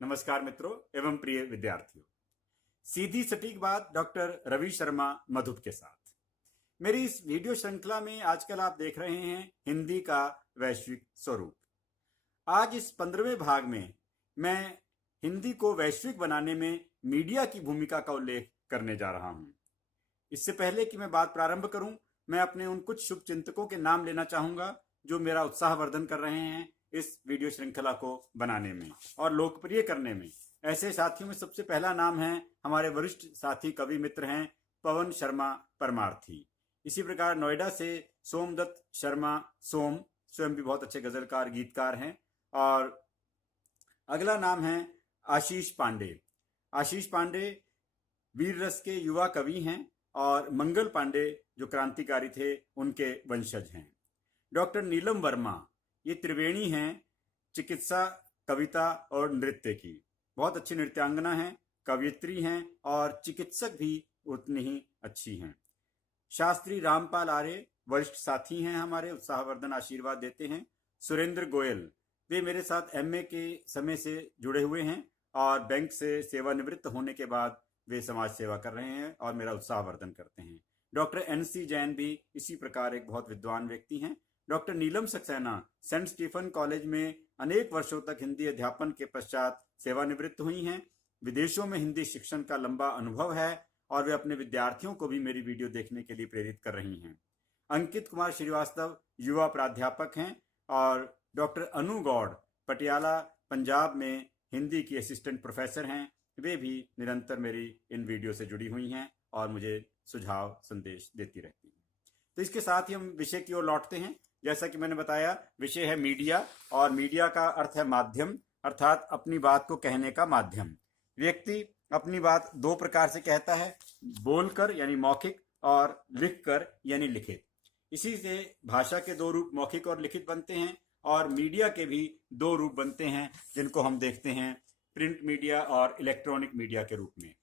नमस्कार मित्रों एवं प्रिय विद्यार्थियों। सीधी सटीक बात डॉक्टर रवि शर्मा मधुप के साथ मेरी इस वीडियो श्रृंखला में आजकल आप देख रहे हैं हिंदी का वैश्विक स्वरूप। आज इस 15वें भाग में मैं हिंदी को वैश्विक बनाने में मीडिया की भूमिका का उल्लेख करने जा रहा हूं। इससे पहले कि मैं बात प्रारंभ करूं, मैं अपने उन कुछ शुभ चिंतकों के नाम लेना चाहूंगा जो मेरा उत्साहवर्धन कर रहे हैं इस वीडियो श्रृंखला को बनाने में और लोकप्रिय करने में। ऐसे साथियों में सबसे पहला नाम है हमारे वरिष्ठ साथी कवि मित्र हैं पवन शर्मा परमार्थी। इसी प्रकार नोएडा से सोमदत्त शर्मा सोम स्वयं भी बहुत अच्छे गजलकार गीतकार हैं। और अगला नाम है आशीष पांडे। आशीष पांडे वीर रस के युवा कवि हैं और मंगल पांडे जो क्रांतिकारी थे उनके वंशज हैं। डॉक्टर नीलम वर्मा ये त्रिवेणी हैं चिकित्सा, कविता और नृत्य की। बहुत अच्छी नृत्यांगना हैं, कवयित्री हैं और चिकित्सक भी उतनी ही अच्छी हैं। शास्त्री रामपाल आर्य वरिष्ठ साथी हैं हमारे, उत्साहवर्धन आशीर्वाद देते हैं। सुरेंद्र गोयल वे मेरे साथ एमए के समय से जुड़े हुए हैं और बैंक से सेवानिवृत्त होने के बाद वे समाज सेवा कर रहे हैं और मेरा उत्साहवर्धन करते हैं। डॉक्टर एनसी जैन भी इसी प्रकार एक बहुत विद्वान व्यक्ति हैं। डॉक्टर नीलम सक्सेना सेंट स्टीफन कॉलेज में अनेक वर्षों तक हिंदी अध्यापन के पश्चात सेवानिवृत्त हुई हैं। विदेशों में हिंदी शिक्षण का लंबा अनुभव है और वे अपने विद्यार्थियों को भी मेरी वीडियो देखने के लिए प्रेरित कर रही हैं। अंकित कुमार श्रीवास्तव युवा प्राध्यापक हैं और डॉक्टर अनु गौड़ पटियाला पंजाब में हिंदी की असिस्टेंट प्रोफेसर हैं। वे भी निरंतर मेरी इन वीडियो से जुड़ी हुई हैं और मुझे सुझाव संदेश देती रहती हैं। तो इसके साथ ही हम विषय की ओर लौटते हैं। जैसा कि मैंने बताया, विषय है मीडिया और मीडिया का अर्थ है माध्यम, अर्थात अपनी बात को कहने का माध्यम। व्यक्ति अपनी बात दो प्रकार से कहता है, बोलकर यानी मौखिक और लिखकर यानी लिखित। इसी से भाषा के दो रूप मौखिक और लिखित बनते हैं और मीडिया के भी दो रूप बनते हैं जिनको हम देखते हैं प्रिंट मीडिया और इलेक्ट्रॉनिक मीडिया के रूप में।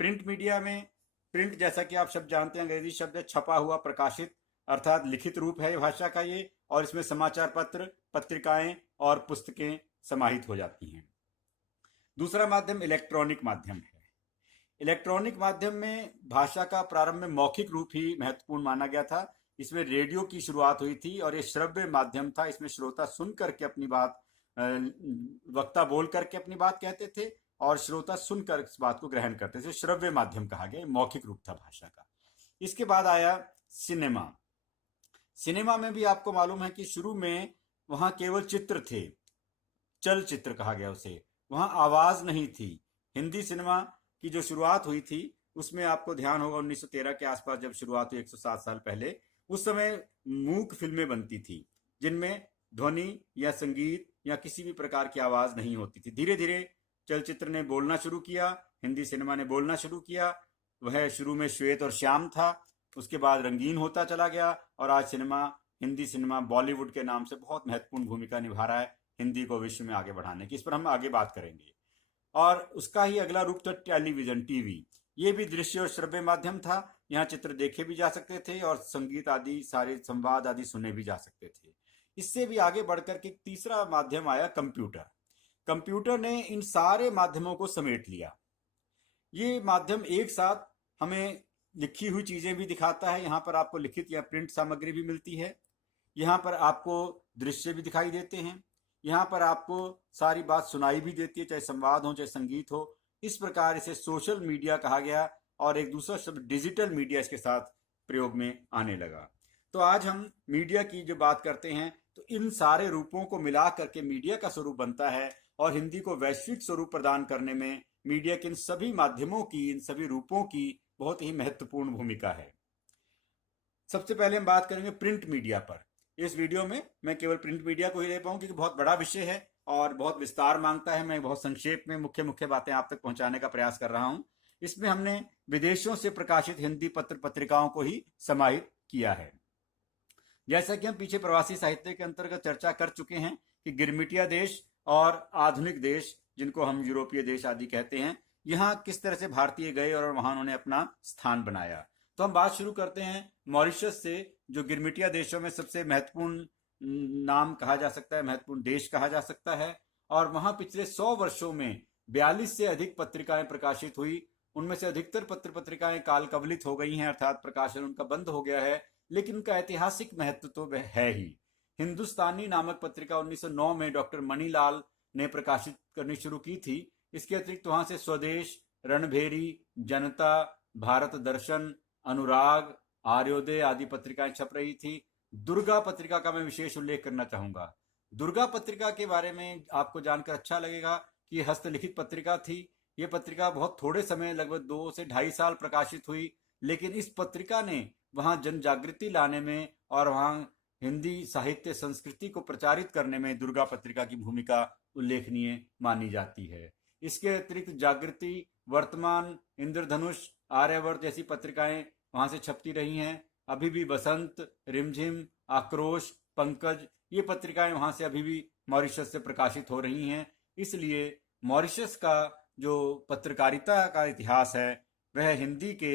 प्रिंट मीडिया में प्रिंट जैसा कि आप शब्द जानते हैं अंग्रेजी शब्द है छपा हुआ, प्रकाशित, अर्थात लिखित रूप है भाषा का ये, और इसमें समाचार पत्र, पत्रिकाएं और पुस्तकें समाहित हो जाती हैं। दूसरा माध्यम इलेक्ट्रॉनिक माध्यम है। इलेक्ट्रॉनिक माध्यम में भाषा का प्रारंभ में मौखिक रूप ही महत्वपूर्ण माना गया था। इसमें रेडियो की शुरुआत हुई थी और ये श्रव्य माध्यम था। इसमें श्रोता सुन करके अपनी बात, वक्ता बोल करके अपनी बात कहते थे और श्रोता सुनकर इस बात को ग्रहण करते थे। श्रव्य माध्यम कहा गया, मौखिक रूप था भाषा का। इसके बाद आया सिनेमा। सिनेमा में भी आपको मालूम है कि शुरू में वहां केवल चित्र थे, चलचित्र कहा गया उसे, वहां आवाज नहीं थी। हिंदी सिनेमा की जो शुरुआत हुई थी उसमें आपको ध्यान होगा 1913 के आसपास जब शुरुआत हुई, 107 साल पहले, उस समय मूक फिल्में बनती थी जिनमें ध्वनि या संगीत या किसी भी प्रकार की आवाज नहीं होती थी। धीरे धीरे चलचित्र ने बोलना शुरू किया, हिंदी सिनेमा ने बोलना शुरू किया। वह शुरू में श्वेत और श्याम था, उसके बाद रंगीन होता चला गया और आज सिनेमा, हिंदी सिनेमा बॉलीवुड के नाम से बहुत महत्वपूर्ण भूमिका निभा रहा है हिंदी को विश्व में आगे बढ़ाने की। इस पर हम आगे बात करेंगे। और उसका ही अगला रूप था टेलीविजन, टीवी। ये भी दृश्य और श्रव्य माध्यम था। यहाँ चित्र देखे भी जा सकते थे और संगीत आदि, सारे संवाद आदि सुने भी जा सकते थे। इससे भी आगे बढ़कर के तीसरा माध्यम आया कंप्यूटर। कंप्यूटर ने इन सारे माध्यमों को समेट लिया। ये माध्यम एक साथ हमें लिखी हुई चीजें भी दिखाता है। यहाँ पर आपको लिखित या प्रिंट सामग्री भी मिलती है, यहाँ पर आपको दृश्य भी दिखाई देते हैं, यहाँ पर आपको सारी बात सुनाई भी देती है, चाहे संवाद हो चाहे संगीत हो। इस प्रकार इसे सोशल मीडिया कहा गया और एक दूसरा शब्द डिजिटल मीडिया इसके साथ प्रयोग में आने लगा। तो आज हम मीडिया की जो बात करते हैं तो इन सारे रूपों को मिला करके मीडिया का स्वरूप बनता है और हिंदी को वैश्विक स्वरूप प्रदान करने में मीडिया के इन सभी माध्यमों की, इन सभी रूपों की बहुत ही महत्वपूर्ण भूमिका है। सबसे पहले हम बात करेंगे प्रिंट मीडिया पर। इस वीडियो में मैं केवल प्रिंट मीडिया को ही ले पाऊं क्योंकि बहुत बड़ा विषय है और बहुत विस्तार मांगता है। मैं बहुत संक्षेप में मुख्य बातें आप तक पहुंचाने का प्रयास कर रहा हूं। इसमें हमने विदेशों से प्रकाशित हिंदी पत्र पत्रिकाओं को ही समाहित किया है। जैसा कि हम पीछे प्रवासी साहित्य के अंतर्गत चर्चा कर चुके हैं कि गिरमिटिया देश और आधुनिक देश, जिनको हम यूरोपीय देश आदि कहते हैं, यहाँ किस तरह से भारतीय गए और वहां उन्होंने अपना स्थान बनाया। तो हम बात शुरू करते हैं मॉरिशस से, जो गिरमिटिया देशों में सबसे महत्वपूर्ण नाम कहा जा सकता है, महत्वपूर्ण देश कहा जा सकता है। और वहां पिछले 100 वर्षों में 42 से अधिक पत्रिकाएं प्रकाशित हुई। उनमें से अधिकतर पत्र पत्रिकाएं काल कवलित हो गई हैं, अर्थात प्रकाशन उनका बंद हो गया है, लेकिन उनका ऐतिहासिक महत्व तो है ही। हिंदुस्तानी नामक पत्रिका 1909 में डॉक्टर मणिलाल ने प्रकाशित करनी शुरू की थी। इसके अतिरिक्त वहां से स्वदेश, रणभेरी, जनता, भारत दर्शन, अनुराग, आर्योदय आदि पत्रिकाएं छप रही थी। दुर्गा पत्रिका का मैं विशेष उल्लेख करना चाहूंगा। दुर्गा पत्रिका के बारे में आपको जानकर अच्छा लगेगा कि ये हस्तलिखित पत्रिका थी। ये पत्रिका बहुत थोड़े समय, लगभग 2 से ढाई साल प्रकाशित हुई, लेकिन इस पत्रिका ने वहां जन जागृति लाने में और वहां हिंदी साहित्य संस्कृति को प्रचारित करने में दुर्गा पत्रिका की भूमिका उल्लेखनीय मानी जाती है। इसके अतिरिक्त जागृति, वर्तमान, इंद्रधनुष, आर्यावर्त जैसी पत्रिकाएं वहां से छपती रही हैं। अभी भी बसंत, रिमझिम, आक्रोश, पंकज, ये पत्रिकाएं वहां से अभी भी मॉरिशस से प्रकाशित हो रही हैं। इसलिए मॉरिशस का जो पत्रकारिता का इतिहास है वह हिंदी के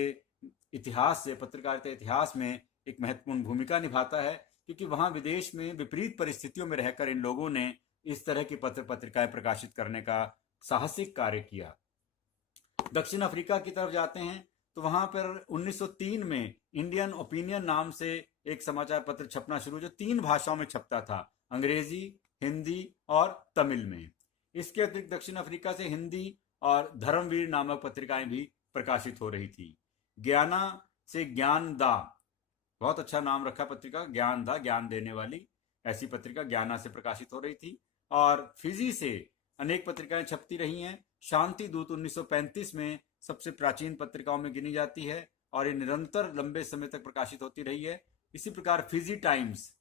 इतिहास से, पत्रकारिता इतिहास में एक महत्वपूर्ण भूमिका निभाता है, क्योंकि वहां विदेश में विपरीत परिस्थितियों में रहकर इन लोगों ने इस तरह की पत्र पत्रिकाएं प्रकाशित करने का साहसिक कार्य किया। दक्षिण अफ्रीका की तरफ जाते हैं तो वहां पर 1903 में इंडियन ओपिनियन नाम से एक समाचार पत्र छपना शुरू, जो 3 भाषाओं में छपता था, अंग्रेजी, हिंदी और तमिल में। इसके अतिरिक्त दक्षिण अफ्रीका से हिंदी और धर्मवीर नामक पत्रिकाएं भी प्रकाशित हो रही थी। ज्ञाना से ज्ञानदा, बहुत अच्छा नाम रखा पत्रिका, ज्ञानदा, ज्ञान देने वाली, ऐसी पत्रिका ज्ञाना से प्रकाशित हो रही थी। और फिजी से अनेक पत्रिकाएं छपती रही हैं। शांति दूत 1935 में सबसे प्राचीन पत्रिकाओं में गिनी जाती है और ये निरंतर लंबे समय तक प्रकाशित होती रही है। इसी प्रकार फिजी टाइम्स,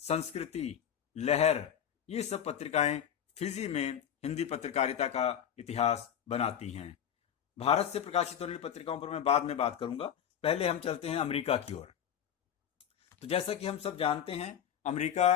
संस्कृति, लहर, ये सब पत्रिकाएं फिजी में हिंदी पत्रकारिता का इतिहास बनाती हैं। भारत से प्रकाशित होने वाली पत्रिकाओं पर मैं बाद में बात करूंगा। पहले हम चलते हैं अमेरिका की ओर। तो जैसा कि हम सब जानते हैं, अमेरिका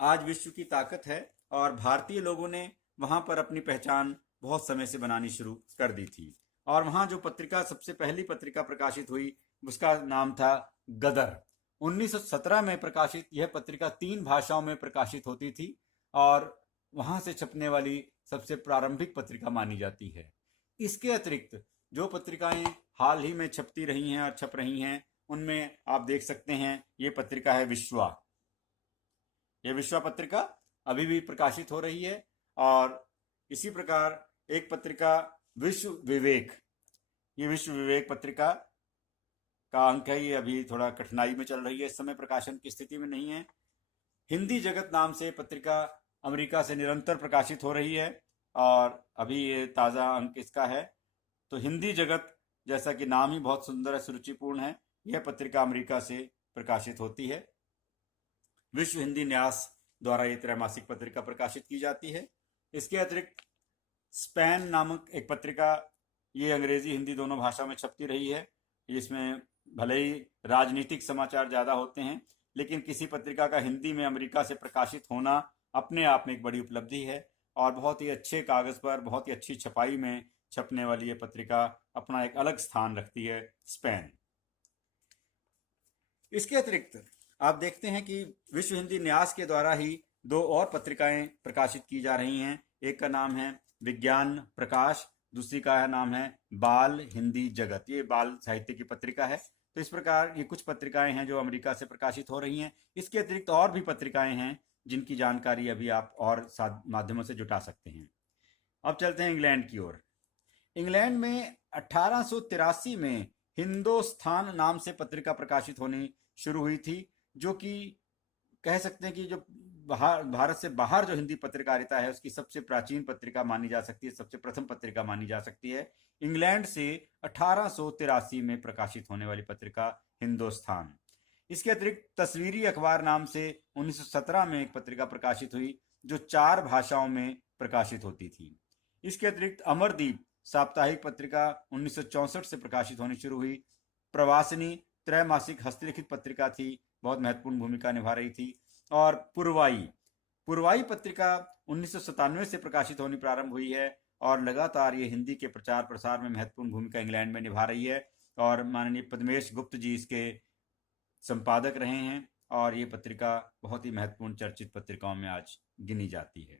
आज विश्व की ताकत है और भारतीय लोगों ने वहां पर अपनी पहचान बहुत समय से बनानी शुरू कर दी थी। और वहां जो पत्रिका, सबसे पहली पत्रिका प्रकाशित हुई, उसका नाम था गदर। 1917 में प्रकाशित यह पत्रिका 3 भाषाओं में प्रकाशित होती थी और वहां से छपने वाली सबसे प्रारंभिक पत्रिका मानी जाती है। इसके अतिरिक्त जो पत्रिकाएं हाल ही में छपती रही हैं और छप रही हैं, उनमें आप देख सकते हैं ये पत्रिका है विश्वा। ये विश्वा पत्रिका अभी भी प्रकाशित हो रही है। और इसी प्रकार एक पत्रिका विश्व विवेक, ये विश्व विवेक पत्रिका का अंक है, ये अभी थोड़ा कठिनाई में चल रही है, इस समय प्रकाशन की स्थिति में नहीं है। हिंदी जगत नाम से पत्रिका अमेरिका से निरंतर प्रकाशित हो रही है और अभी ये ताज़ा अंक इसका है। तो हिंदी जगत, जैसा कि नाम ही बहुत सुंदर है, सुरुचिपूर्ण है, यह पत्रिका अमेरिका से प्रकाशित होती है। विश्व हिंदी न्यास द्वारा ये त्रैमासिक पत्रिका प्रकाशित की जाती है। इसके अतिरिक्त स्पैन नामक एक पत्रिका, ये अंग्रेजी हिंदी दोनों भाषा में छपती रही है। इसमें भले ही राजनीतिक समाचार ज़्यादा होते हैं, लेकिन किसी पत्रिका का हिंदी में अमेरिका से प्रकाशित होना अपने आप में एक बड़ी उपलब्धि है और बहुत ही अच्छे कागज़ पर, बहुत ही अच्छी छपाई में छपने वाली ये पत्रिका अपना एक अलग स्थान रखती है, स्पैन। इसके अतिरिक्त आप देखते हैं कि विश्व हिंदी न्यास के द्वारा ही 2 और पत्रिकाएं प्रकाशित की जा रही हैं। एक का नाम है विज्ञान प्रकाश, दूसरी का नाम है बाल हिंदी जगत। ये बाल साहित्य की पत्रिका है। तो इस प्रकार ये कुछ पत्रिकाएं हैं जो अमेरिका से प्रकाशित हो रही हैं। इसके अतिरिक्त और भी पत्रिकाएं हैं जिनकी जानकारी अभी आप और माध्यमों से जुटा सकते हैं। अब चलते हैं इंग्लैंड की ओर। इंग्लैंड में 1883 में हिंदुस्तान नाम से पत्रिका प्रकाशित होनी शुरू हुई थी, जो कि कह सकते हैं कि जो भारत से बाहर जो हिंदी पत्रकारिता है उसकी सबसे प्राचीन पत्रिका मानी जा सकती है, सबसे प्रथम पत्रिका मानी जा सकती है। इंग्लैंड से 1883 में प्रकाशित होने वाली पत्रिका हिंदुस्तान। इसके अतिरिक्त तस्वीरी अखबार नाम से 1917 में एक पत्रिका प्रकाशित हुई जो 4 भाषाओं में प्रकाशित होती थी। इसके अतिरिक्त अमरदीप साप्ताहिक पत्रिका 1964 से प्रकाशित होनी शुरू हुई। प्रवासिनी त्रैमासिक हस्तलिखित पत्रिका थी, बहुत महत्वपूर्ण भूमिका निभा रही थी। और पुरवाई पत्रिका 1997 से प्रकाशित होनी प्रारंभ हुई है और लगातार ये हिंदी के प्रचार प्रसार में महत्वपूर्ण भूमिका इंग्लैंड में निभा रही है और माननीय पद्मेश गुप्त जी इसके संपादक रहे हैं और ये पत्रिका बहुत ही महत्वपूर्ण चर्चित पत्रिकाओं में आज गिनी जाती है।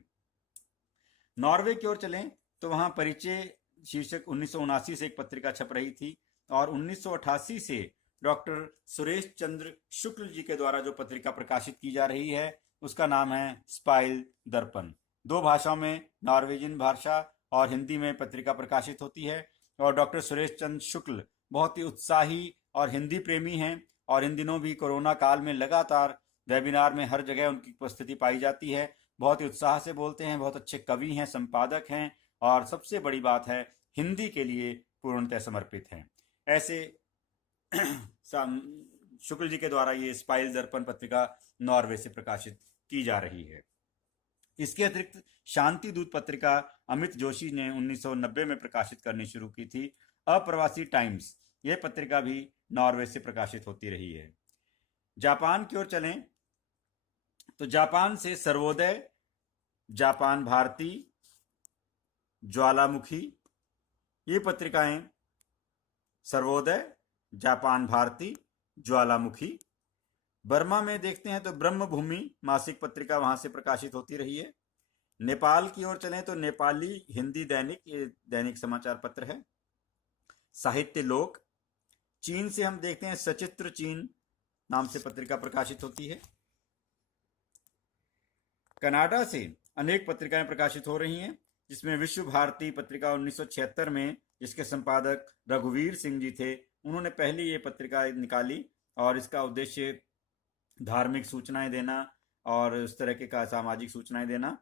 नॉर्वे की ओर चलें तो वहाँ परिचय शीर्षक 1979 से एक पत्रिका छप रही थी, और 1988 से डॉक्टर सुरेश चंद्र शुक्ल जी के द्वारा जो पत्रिका प्रकाशित की जा रही है उसका नाम है स्पाइल दर्पण। 2 भाषाओं में, नॉर्वेजियन भाषा और हिंदी में पत्रिका प्रकाशित होती है। और डॉक्टर सुरेश चंद्र शुक्ल बहुत ही उत्साही और हिंदी प्रेमी हैं, और इन दिनों भी कोरोना काल में लगातार वेबिनार में हर जगह उनकी उपस्थिति पाई जाती है। बहुत ही उत्साह से बोलते हैं, बहुत अच्छे कवि हैं, संपादक हैं, और सबसे बड़ी बात है हिंदी के लिए पूर्णतः समर्पित हैं। ऐसे शुक्ल जी के द्वारा ये स्पाइल दर्पण पत्रिका नॉर्वे से प्रकाशित की जा रही है। इसके अतिरिक्त शांति दूत पत्रिका अमित जोशी ने 1990 में प्रकाशित करनी शुरू की थी। अप्रवासी टाइम्स, यह पत्रिका भी नॉर्वे से प्रकाशित होती रही है। जापान की ओर चलें तो जापान से सर्वोदय, जापान भारती, ज्वालामुखी, ये पत्रिकाएं, सर्वोदय, जापान भारती, ज्वालामुखी। बर्मा में देखते हैं तो ब्रह्मभूमि मासिक पत्रिका वहां से प्रकाशित होती रही है। नेपाल की ओर चलें तो नेपाली हिंदी दैनिक, ये दैनिक समाचार पत्र है। साहित्य लोक। चीन से हम देखते हैं सचित्र चीन नाम से पत्रिका प्रकाशित होती है। कनाडा से अनेक पत्रिकाएं प्रकाशित हो रही हैं, जिसमें विश्व भारती पत्रिका 1976 में, जिसके संपादक रघुवीर सिंह जी थे, उन्होंने पहली ये पत्रिका निकाली, और इसका उद्देश्य धार्मिक सूचनाएं देना और उस तरह के का सामाजिक सूचनाएं देना।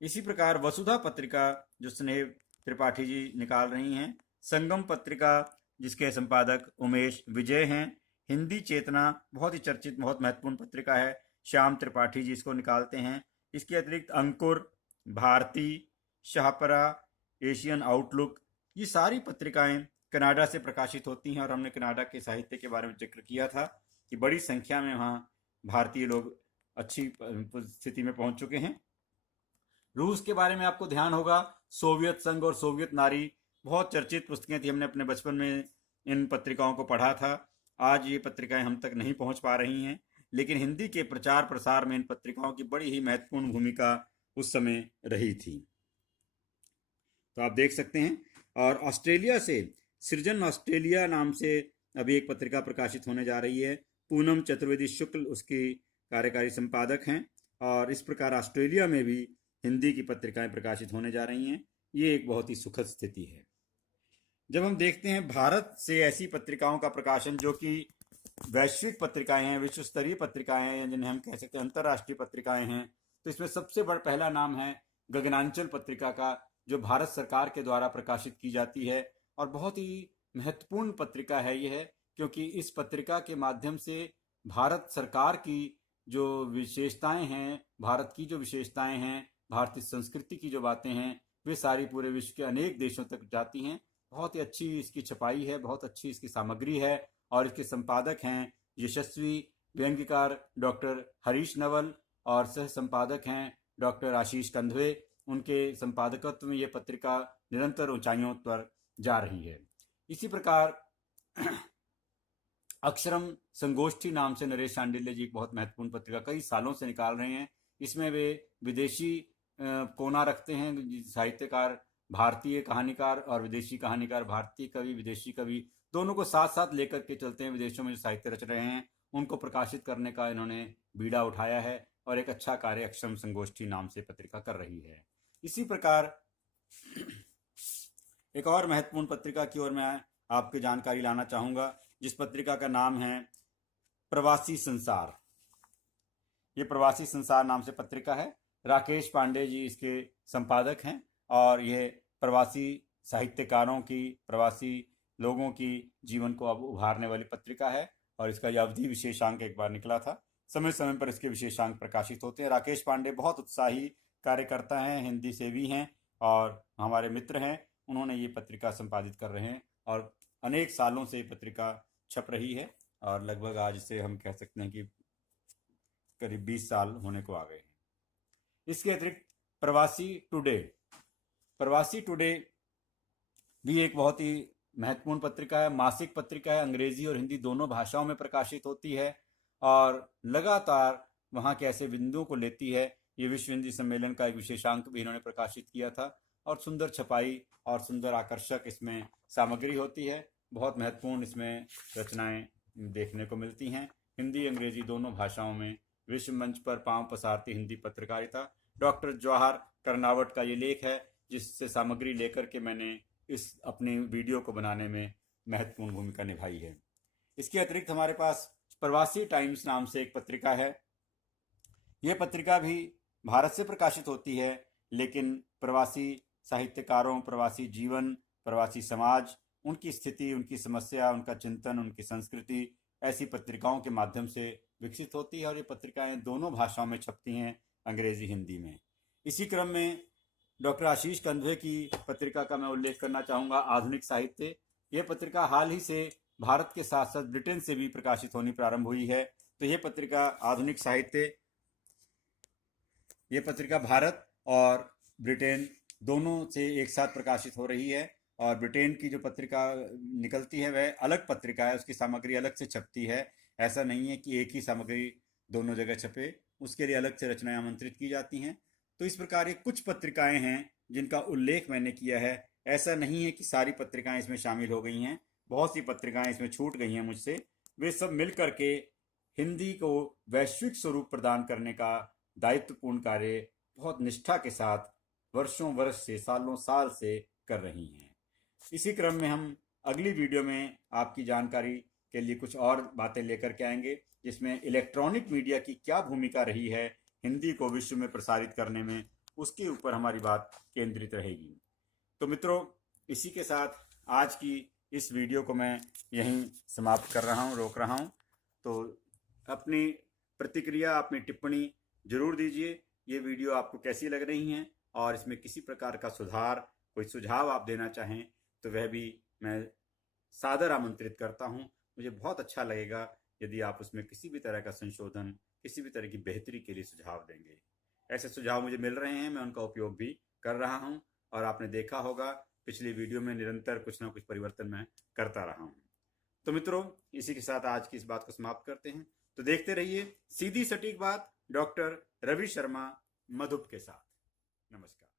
इसी प्रकार वसुधा पत्रिका जो स्नेह त्रिपाठी जी निकाल रही हैं, संगम पत्रिका जिसके संपादक उमेश विजय हैं, हिंदी चेतना बहुत ही चर्चित, बहुत महत्वपूर्ण पत्रिका है, श्याम त्रिपाठी जी इसको निकालते हैं। इसके अतिरिक्त अंकुर, भारती, शाहपरा, एशियन आउटलुक, ये सारी पत्रिकाएं कनाडा से प्रकाशित होती हैं, और हमने कनाडा के साहित्य के बारे में जिक्र किया था कि बड़ी संख्या में वहाँ भारतीय लोग अच्छी स्थिति में पहुंच चुके हैं। रूस के बारे में आपको ध्यान होगा, सोवियत संघ और सोवियत नारी बहुत चर्चित पुस्तकें थी, हमने अपने बचपन में इन पत्रिकाओं को पढ़ा था। आज ये पत्रिकाएं हम तक नहीं पहुंच पा रही हैं, लेकिन हिंदी के प्रचार प्रसार में इन पत्रिकाओं की बड़ी ही महत्वपूर्ण भूमिका उस समय रही थी, तो आप देख सकते हैं। और ऑस्ट्रेलिया से सृजन ऑस्ट्रेलिया नाम से अभी एक पत्रिका प्रकाशित होने जा रही है। पूनम चतुर्वेदी शुक्ल उसकी कार्यकारी संपादक हैं, और इस प्रकार ऑस्ट्रेलिया में भी हिंदी की पत्रिकाएं प्रकाशित होने जा रही हैं। ये एक बहुत ही सुखद स्थिति है। जब हम देखते हैं भारत से ऐसी पत्रिकाओं का प्रकाशन जो कि वैश्विक पत्रिकाएं हैं, विश्व स्तरीय पत्रिकाएं हैं, जिन्हें हम कह सकते हैं अंतर्राष्ट्रीय पत्रिकाएं हैं, तो इसमें सबसे बड़ा पहला नाम है गगनांचल पत्रिका का, जो भारत सरकार के द्वारा प्रकाशित की जाती है, और बहुत ही महत्वपूर्ण पत्रिका है यह, क्योंकि इस पत्रिका के माध्यम से भारत सरकार की जो विशेषताएं हैं, भारत की जो विशेषताएं हैं, भारतीय संस्कृति की जो बातें हैं, वे सारी पूरे विश्व के अनेक देशों तक जाती हैं। बहुत ही अच्छी इसकी छपाई है, बहुत अच्छी इसकी सामग्री है, और इसके संपादक हैं यशस्वी व्यंग्यकार डॉक्टर हरीश नवल, और सह संपादक हैं डॉक्टर आशीष कंधवे। उनके संपादकत्व में ये पत्रिका निरंतर ऊंचाइयों पर जा रही है। इसी प्रकार अक्षरम संगोष्ठी नाम से नरेश शांडिल्य जी एक बहुत महत्वपूर्ण पत्रिका कई सालों से निकाल रहे हैं। इसमें वे विदेशी कोना रखते हैं, साहित्यकार भारतीय कहानीकार और विदेशी कहानीकार, भारतीय कवि विदेशी कवि, दोनों को साथ साथ लेकर के चलते हैं। विदेशों में जो साहित्य रच रहे हैं उनको प्रकाशित करने का इन्होंने बीड़ा उठाया है, और एक अच्छा कार्य अक्षरम संगोष्ठी नाम से पत्रिका कर रही है। इसी प्रकार एक और महत्वपूर्ण पत्रिका की ओर मैं आपकी जानकारी लाना चाहूँगा, जिस पत्रिका का नाम है प्रवासी संसार। ये प्रवासी संसार नाम से पत्रिका है। राकेश पांडे जी इसके संपादक हैं, और यह प्रवासी साहित्यकारों की, प्रवासी लोगों की जीवन को अब उभारने वाली पत्रिका है, और इसका यह अवधि विशेषांक एक बार निकला था। समय समय पर इसके विशेषांक प्रकाशित होते हैं। राकेश पांडे बहुत उत्साही कार्यकर्ता हैं, हिंदी सेवी हैं, और हमारे मित्र हैं। उन्होंने ये पत्रिका संपादित कर रहे हैं, और अनेक सालों से ये पत्रिका छप रही है, और लगभग आज से हम कह सकते हैं कि करीब 20 साल होने को आ गए हैं। इसके अतिरिक्त प्रवासी टुडे भी एक बहुत ही महत्वपूर्ण पत्रिका है, मासिक पत्रिका है, अंग्रेजी और हिंदी दोनों भाषाओं में प्रकाशित होती है, और लगातार वहाँ के ऐसे बिंदुओं को लेती है। ये विश्व हिंदी सम्मेलन का एक विशेषांक भी इन्होंने प्रकाशित किया था, और सुंदर छपाई और सुंदर आकर्षक इसमें सामग्री होती है। बहुत महत्वपूर्ण इसमें रचनाएं देखने को मिलती हैं। हिंदी अंग्रेजी दोनों भाषाओं में विश्व मंच पर पांव पसारती हिंदी पत्रकारिता, डॉक्टर जवाहर कर्नावट का ये लेख है, जिससे सामग्री लेकर के मैंने इस अपनी वीडियो को बनाने में महत्वपूर्ण भूमिका निभाई है। इसके अतिरिक्त हमारे पास प्रवासी टाइम्स नाम से एक पत्रिका है। यह पत्रिका भी भारत से प्रकाशित होती है, लेकिन प्रवासी साहित्यकारों, प्रवासी जीवन, प्रवासी समाज, उनकी स्थिति, उनकी समस्या, उनका चिंतन, उनकी संस्कृति, ऐसी पत्रिकाओं के माध्यम से विकसित होती है और ये पत्रिकाएं दोनों भाषाओं में छपती हैं, अंग्रेजी हिंदी में। इसी क्रम में डॉक्टर आशीष कंधे की पत्रिका का मैं उल्लेख करना चाहूँगा, आधुनिक साहित्य। यह पत्रिका हाल ही से भारत के साथ साथ ब्रिटेन से भी प्रकाशित होनी प्रारंभ हुई है। तो यह पत्रिका आधुनिक साहित्य, ये पत्रिका भारत और ब्रिटेन दोनों से एक साथ प्रकाशित हो रही है और ब्रिटेन की जो पत्रिका निकलती है वह अलग पत्रिका है, उसकी सामग्री अलग से छपती है। ऐसा नहीं है कि एक ही सामग्री दोनों जगह छपे, उसके लिए अलग से रचनाएं आमंत्रित की जाती हैं। तो इस प्रकार ये कुछ पत्रिकाएं हैं जिनका उल्लेख मैंने किया है। ऐसा नहीं है कि सारी पत्रिकाएं इसमें शामिल हो गई हैं, बहुत सी पत्रिकाएं इसमें छूट गई हैं मुझसे। वे सब मिल करके हिंदी को वैश्विक स्वरूप प्रदान करने का दायित्वपूर्ण कार्य बहुत निष्ठा के साथ वर्षों वर्ष से, सालों साल से कर रही हैं। इसी क्रम में हम अगली वीडियो में आपकी जानकारी के लिए कुछ और बातें लेकर के आएंगे, जिसमें इलेक्ट्रॉनिक मीडिया की क्या भूमिका रही है हिंदी को विश्व में प्रसारित करने में, उसके ऊपर हमारी बात केंद्रित रहेगी। तो मित्रों, इसी के साथ आज की इस वीडियो को मैं यहीं समाप्त कर रहा हूँ, रोक रहा हूँ। तो अपनी प्रतिक्रिया, अपनी टिप्पणी जरूर दीजिए। ये वीडियो आपको कैसी लग रही हैं और इसमें किसी प्रकार का सुधार, कोई सुझाव आप देना चाहें तो वह भी मैं सादर आमंत्रित करता हूं। मुझे बहुत अच्छा लगेगा यदि आप उसमें किसी भी तरह का संशोधन, किसी भी तरह की बेहतरी के लिए सुझाव देंगे। ऐसे सुझाव मुझे मिल रहे हैं, मैं उनका उपयोग भी कर रहा हूं और आपने देखा होगा पिछली वीडियो में निरंतर कुछ ना कुछ परिवर्तन मैं करता रहा हूं। तो मित्रों, इसी के साथ आज की इस बात को समाप्त करते हैं। तो देखते रहिए सीधी सटीक बात डॉक्टर रवि शर्मा मधुप के साथ। नमस्कार।